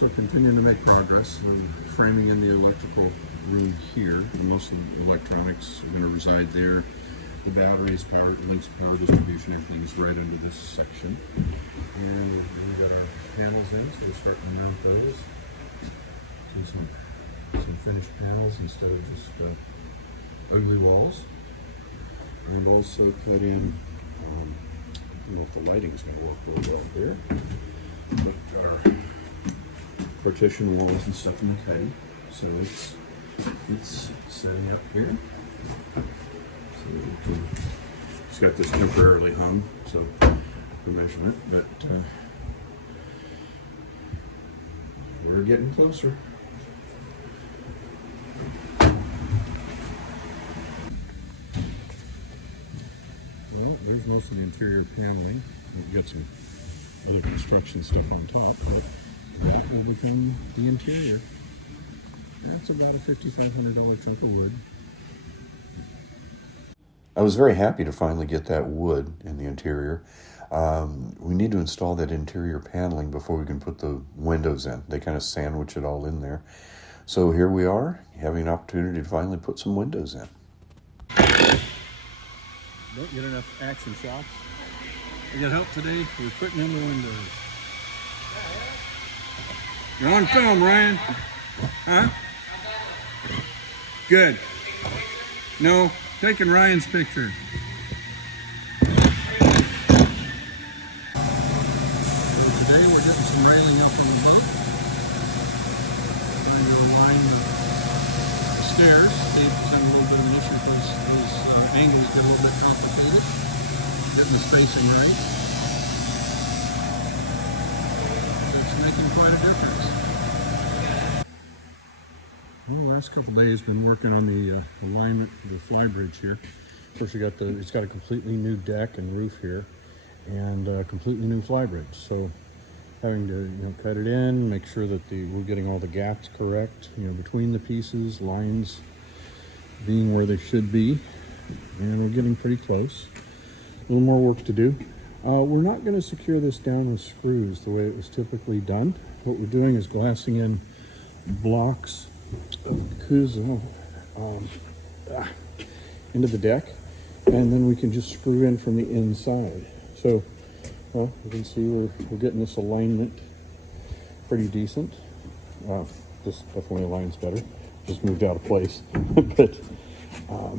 so continuing to make progress. I'm framing in the electrical room here. Most of the electronics are going to reside there. The batteries, power links, power distribution, everything is right under this section. And we've got our panels in, so we're starting to mount those. So some finished panels instead of just ugly walls. And also put in, I don't know if the lighting is going to work really well there. But our partition walls and stuff in the cutting. So it's setting up here. So we can, it's got this temporarily hung, so for measurement, but we're getting closer. Well, there's most of the interior paneling. We've got some other construction stuff on top, but it will become the interior. That's about a $5,500 chunk of wood. I was very happy to finally get that wood in the interior. We need to install that interior paneling before we can put the windows in. They kind of sandwich it all in there. So here we are, having an opportunity to finally put some windows in. Don't get enough action shots. We got help today. We're putting in the windows. You're on film, Ryan. Huh? Good. No, taking Ryan's picture. So today we're getting some railing up on the boat. Trying to align the stairs. Dave's having a little bit of an issue because those angles get a little bit complicated. Getting the spacing right. It's making quite a difference. Well, the last couple of days been working on the alignment for the fly bridge here. First, it's got a completely new deck and roof here, and a completely new fly bridge. So, having to cut it in, make sure that we're getting all the gaps correct, between the pieces, lines being where they should be, and we're getting pretty close. A little more work to do. We're not going to secure this down with screws the way it was typically done. What we're doing is glassing in blocks of Kuzo into the deck, and then we can just screw in from the inside. So, well, you can see we're getting this alignment pretty decent. This definitely aligns better. Just moved out of place. But what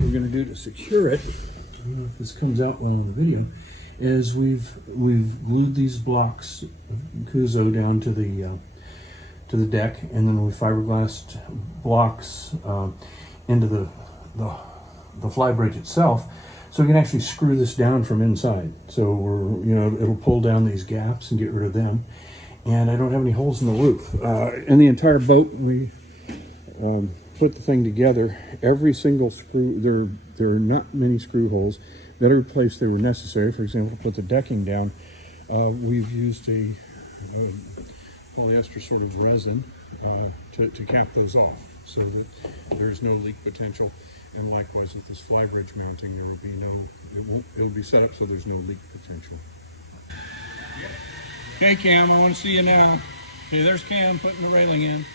we're going to do to secure it, I don't know if this comes out well in the video, is we've glued these blocks of Kuzo down to the deck, and then we fiberglassed blocks into the fly bridge itself, so we can actually screw this down from inside. So it'll pull down these gaps and get rid of them. And I don't have any holes in the roof. In the entire boat, we put the thing together. Every single screw, there are not many screw holes. At every place they were necessary, for example, to put the decking down, we've used a polyester sort of resin to cap those off so that there's no leak potential. And likewise with this fly bridge mounting, there will be it'll be set up so there's no leak potential. Okay, Cam, I want to see you now. Okay, there's Cam putting the railing in.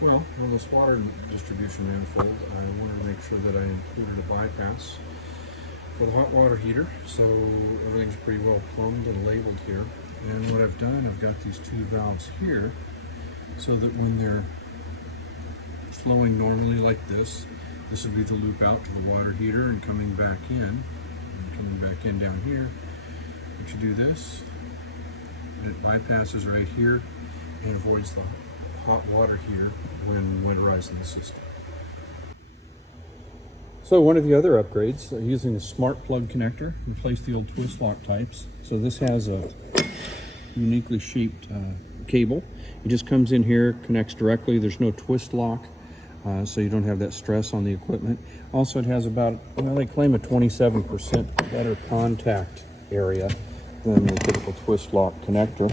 Well, on this water distribution manifold, I wanted to make sure that I included a bypass for the hot water heater, so everything's pretty well plumbed and labeled here. And what I've done, I've got these two valves here, so that when they're flowing normally like this would be the loop out to the water heater and coming back in, down here. Once you do this, it bypasses right here and avoids the hot water heater when winterizing the system. So one of the other upgrades, using a smart plug connector, replaced the old twist lock types. So this has a uniquely shaped cable. It just comes in here, connects directly. There's no twist lock, so you don't have that stress on the equipment. Also, it has about, well, they claim a 27% better contact area than the typical twist lock connector.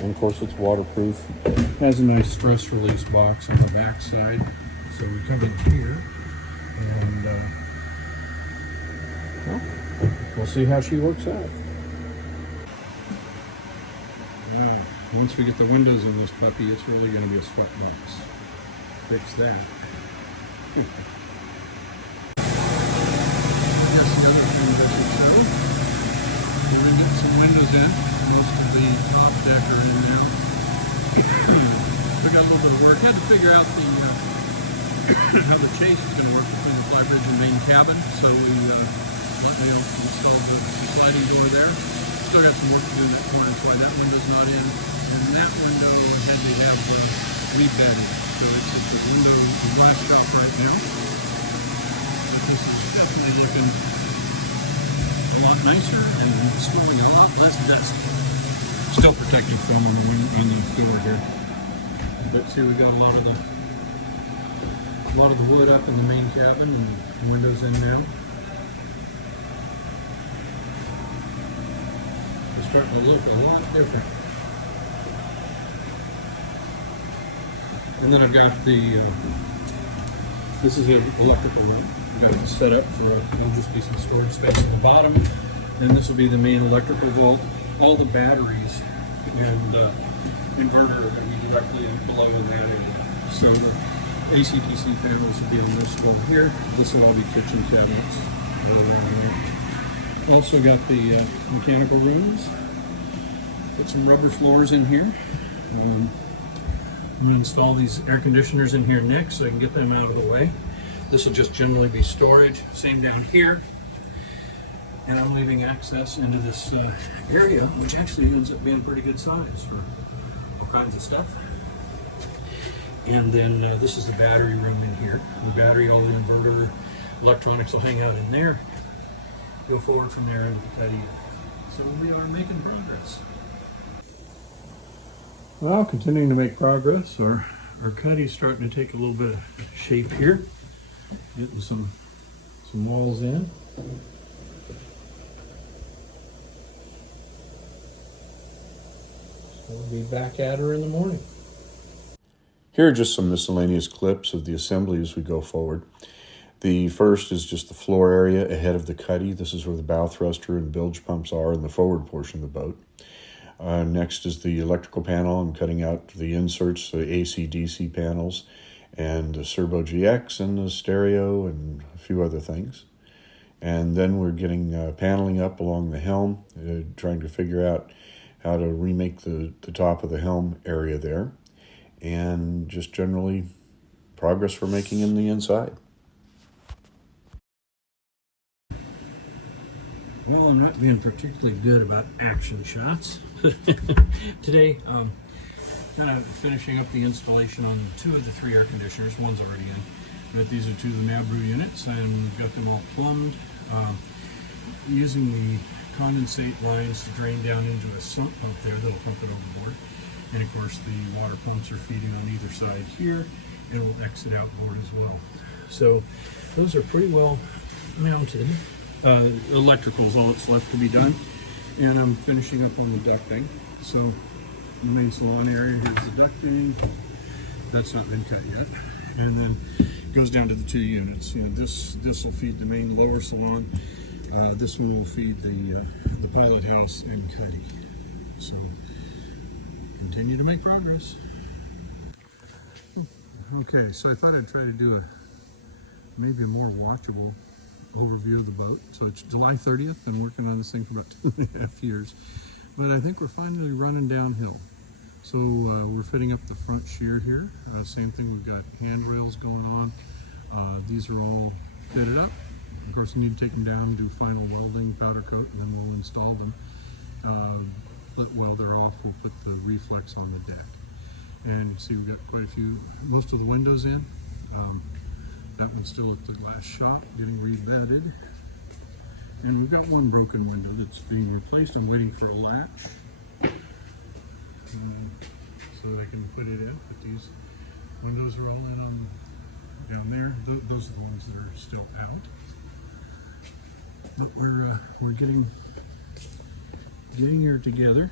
And of course, it's waterproof. It has a nice stress release box on the back side. So we come in here and well, we'll see how she works out. Now, once we get the windows in this puppy, it's really going to be a sweatbox. Fix that. That's the other thing that you showed. We're going to get some windows in. Most of the top deck are in now. We got a little bit of work. Had to figure out the how the chase is going to work between the flybridge and main cabin. So we let me install the sliding door there. Still got some work to do in that corner, that's why that window's not in. And that window had to have rebedding. So it's just the window, the glass up right now. But this is definitely looking a lot nicer and storing a lot less dust. Still protective film on the door here. But see, we got a lot of the wood up in the main cabin and the windows in now. It's starting to look a lot different. And then I've got this is an electrical room. We've got it set up for there'll just be some storage space at the bottom. And this will be the main electrical vault. All the batteries and inverter are going to be directly below in that area. So the ACDC panels will be in this over here. This will all be kitchen cabinets. Also got the mechanical rooms. Put some rubber floors in here. I'm going to install these air conditioners in here next so I can get them out of the way. This will just generally be storage. Same down here. And I'm leaving access into this area, which actually ends up being pretty good size for all kinds of stuff. And then this is the battery room in here. The battery, all the inverter, electronics will hang out in there. Go forward from there into the cuddy. So we are making progress. Well, continuing to make progress. Our cuddy's starting to take a little bit of shape here. Getting some walls in. We'll be back at her in the morning. Here are just some miscellaneous clips of the assembly as we go forward. The first is just the floor area ahead of the cuddy. This is where the bow thruster and bilge pumps are in the forward portion of the boat. Next is the electrical panel. I'm cutting out the inserts, the AC/DC panels, and the Serbo GX and the stereo and a few other things. And then we're getting paneling up along the helm, trying to figure out how to remake the top of the helm area there, and just generally progress we're making in the inside. Well, I'm not being particularly good about action shots. Today, kind of finishing up the installation on 2 of the 3 air conditioners. One's already in, but these are 2 of the Nabru units. I've got them all plumbed, using the condensate lines to drain down into a sump pump there that'll pump it overboard. And of course the water pumps are feeding on either side here and will exit outboard as well. So those are pretty well mounted. Electrical is all that's left to be done. And I'm finishing up on the ducting. So the main salon area, here's the ducting. That's not been cut yet. And then it goes down to the 2 units. You know, this will feed the main lower salon. This one will feed the pilot house and cuddy. So continue to make progress. Okay, so I thought I'd try to do maybe a more watchable overview of the boat. So it's July 30th. Been working on this thing for about 2.5 years, but I think we're finally running downhill. So we're fitting up the front shear here. Same thing, we've got handrails going on. These are all fitted up. Of course, we need to take them down, do final welding, powder coat, and then we'll install them. While they're off, we'll put the reflex on the deck. And you see we've got quite a few, most of the windows in. That one's still at the glass shop, getting rebedded. And we've got one broken window that's being replaced. I'm waiting for a latch so they can put it in. But these windows are all in on down there. Those are the ones that are still out. But we're getting her together.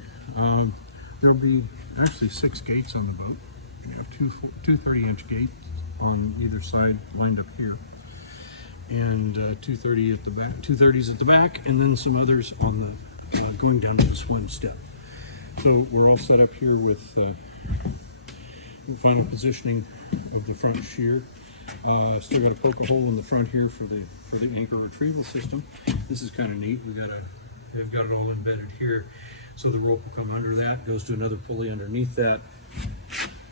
There'll be actually 6 gates on the boat. We have two 30-inch gates on either side lined up here. and 230 at the back, 230s at the back, and then some others on the going down to the swim step. So we're all set up here with the final positioning of the front shear. Still got to poke a hole in the front here for the anchor retrieval system. This is kind of neat. They've got it all embedded here, so the rope will come under that, goes to another pulley underneath that,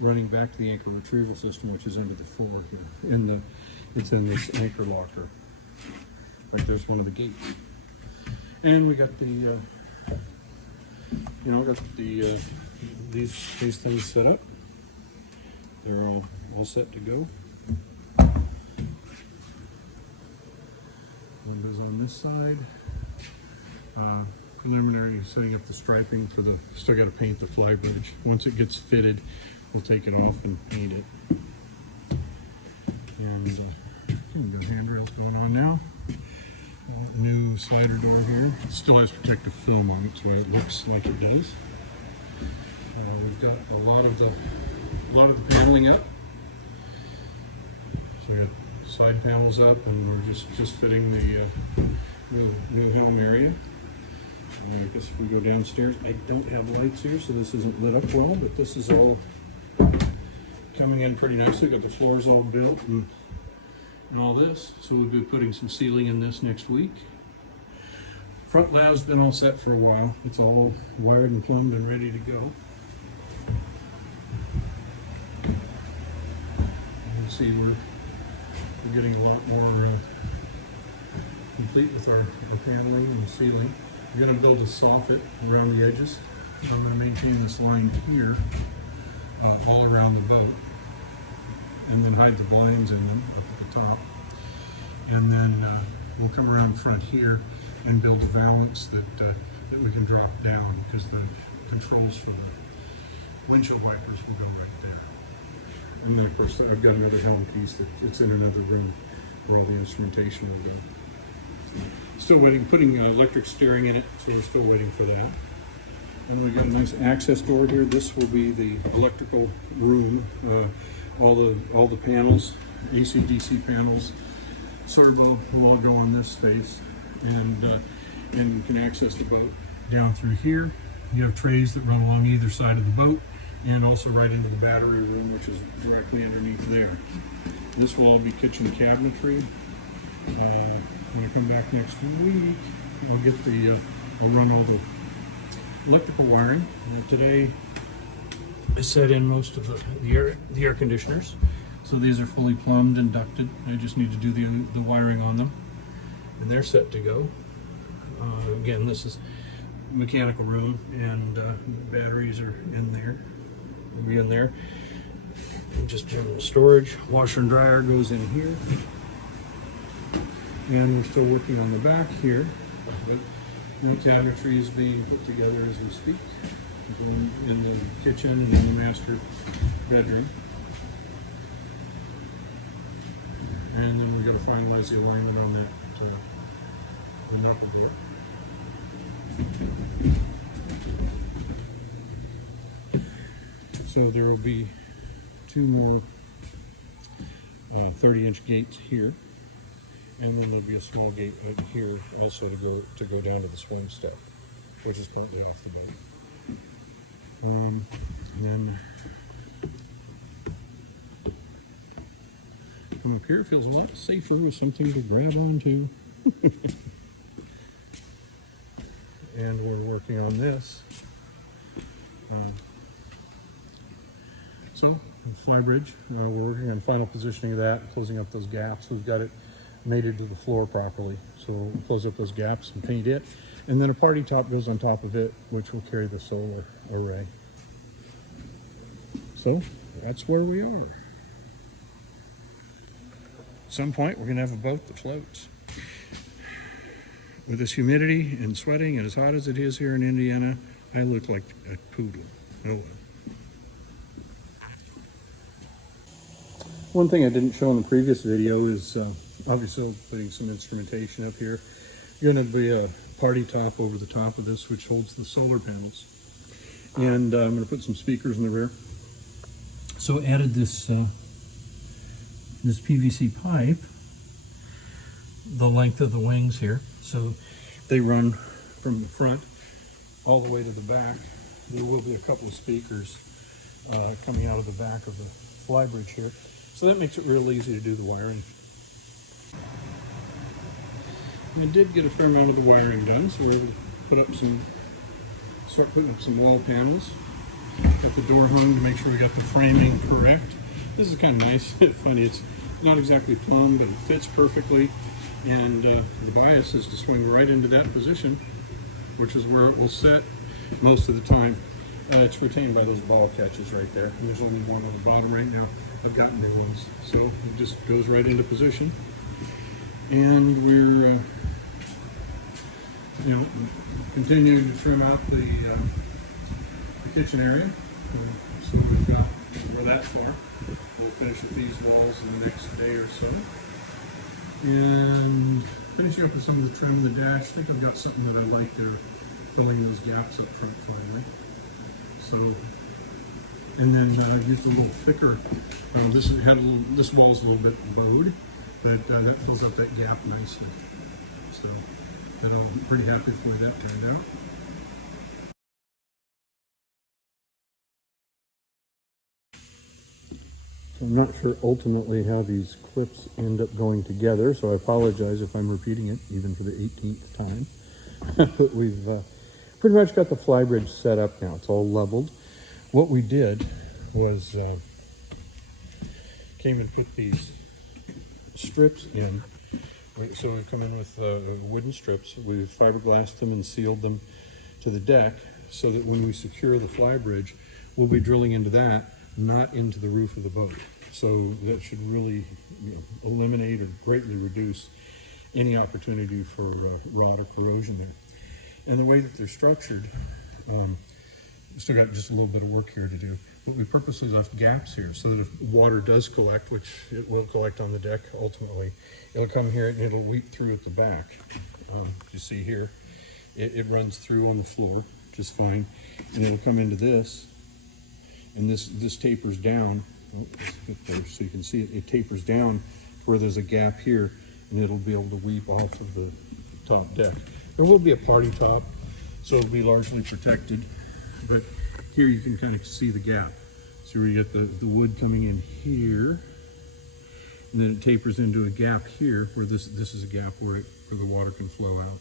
running back to the anchor retrieval system, which is under the floor here. It's in this anchor locker. Right there's one of the gates, and we got the these things set up. They're all set to go. Windows on this side. Preliminary setting up the striping for the. Still got to paint the fly bridge. Once it gets fitted, we'll take it off and paint it. And we've got handrails going on now. New slider door here. It still has protective film on it, so it looks like it does. We've got a lot of the paneling up. So we got side panels up, and we're just fitting the new home area. And I guess if we go downstairs, I don't have lights here, so this isn't lit up well, but this is all coming in pretty nicely. Got the floors all built and all this. So we'll be putting some ceiling in this next week. Front lav's been all set for a while. It's all wired and plumbed and ready to go. You can see we're getting a lot more complete with our paneling and ceiling. We're going to build a soffit around the edges. I'm going to maintain this line here all around the boat, and then hide the blinds and up at the top. And then we'll come around front here and build a valance that we can drop down, because the controls for the windshield wipers will go right there. And then of course I've got another helm piece that it's in another room where all the instrumentation will go. Still waiting, putting electric steering in it, so we're still waiting for that. And we got a nice access door here. This will be the electrical room. All the panels, AC, DC panels, servo will all go on this space, and you can access the boat down through here. You have trays that run along either side of the boat, and also right into the battery room, which is directly underneath there. This will all be kitchen cabinetry. When I come back next week, I'll run all the electrical wiring. Today I set in most of the air conditioners. So these are fully plumbed and ducted. I just need to do the wiring on them, and they're set to go. Again, this is mechanical room, and batteries are in there. They'll be in there. And just general storage. Washer and dryer goes in here. And we're still working on the back here, but new cabinetry is being put together as we speak, in the kitchen and in the master bedroom. And then we've got to finalize the alignment on that the knuckle there. So there will be two more 30-inch gates here. And then there'll be a small gate right here also to go down to the swim step, which is currently off the boat. And then come up here, it feels a lot safer with something to grab onto. And we're working on this. So, fly bridge, we're working on final positioning of that, closing up those gaps. We've got it mated to the floor properly, so we'll close up those gaps and paint it, and then a party top goes on top of it, which will carry the solar array. So that's where we are. At some point we're going to have a boat that floats. With this humidity and sweating and as hot as it is here in Indiana, I look like a poodle. Oh well. One thing I didn't show in the previous video is obviously putting some instrumentation up here. Going to be a party top over the top of this, which holds the solar panels. And I'm going to put some speakers in the rear. So added this this PVC pipe the length of the wings here. So they run from the front all the way to the back. There will be a couple of speakers coming out of the back of the fly bridge here. So that makes it real easy to do the wiring. And I did get a fair amount of the wiring done, so we're able to start putting up some wall panels. Got the door hung to make sure we got the framing correct. This is kind of nice, funny. It's not exactly plumb, but it fits perfectly. And the bias is to swing right into that position, which is where it will sit most of the time. It's retained by those ball catches right there. And there's only one on the bottom right now. I've got new ones. So it just goes right into position. And we're continuing to trim out the kitchen area. So we've got, we're that far. We'll finish with these walls in the next day or so. And finishing up with some of the trim of the dash. I think I've got something that I like there, filling those gaps up front finally. So, and then used a little thicker. This wall's a little bit bowed, but that fills up that gap nicely. So I'm pretty happy with the way that turned out. I'm not sure ultimately how these clips end up going together, so I apologize if I'm repeating it, even for the 18th time. But we've pretty much got the fly bridge set up now. It's all leveled. What we did was came and put these strips in. So we've come in with wooden strips. We've fiberglassed them and sealed them to the deck so that when we secure the fly bridge, we'll be drilling into that, not into the roof of the boat. So that should really eliminate or greatly reduce any opportunity for rot or corrosion there. And the way that they're structured, we've still got just a little bit of work here to do, but we purposely left gaps here so that if water does collect, which it will collect on the deck ultimately, it'll come here and it'll leak through at the back. You see here, it runs through on the floor just fine, and it'll come into this, and this tapers down. Let's get there so you can see it. It tapers down to where there's a gap here, and it'll be able to weep off of the top deck. There will be a party top, so it'll be largely protected, but here you can kind of see the gap. So where you get the wood coming in here, and then it tapers into a gap here where this is a gap where the water can flow out.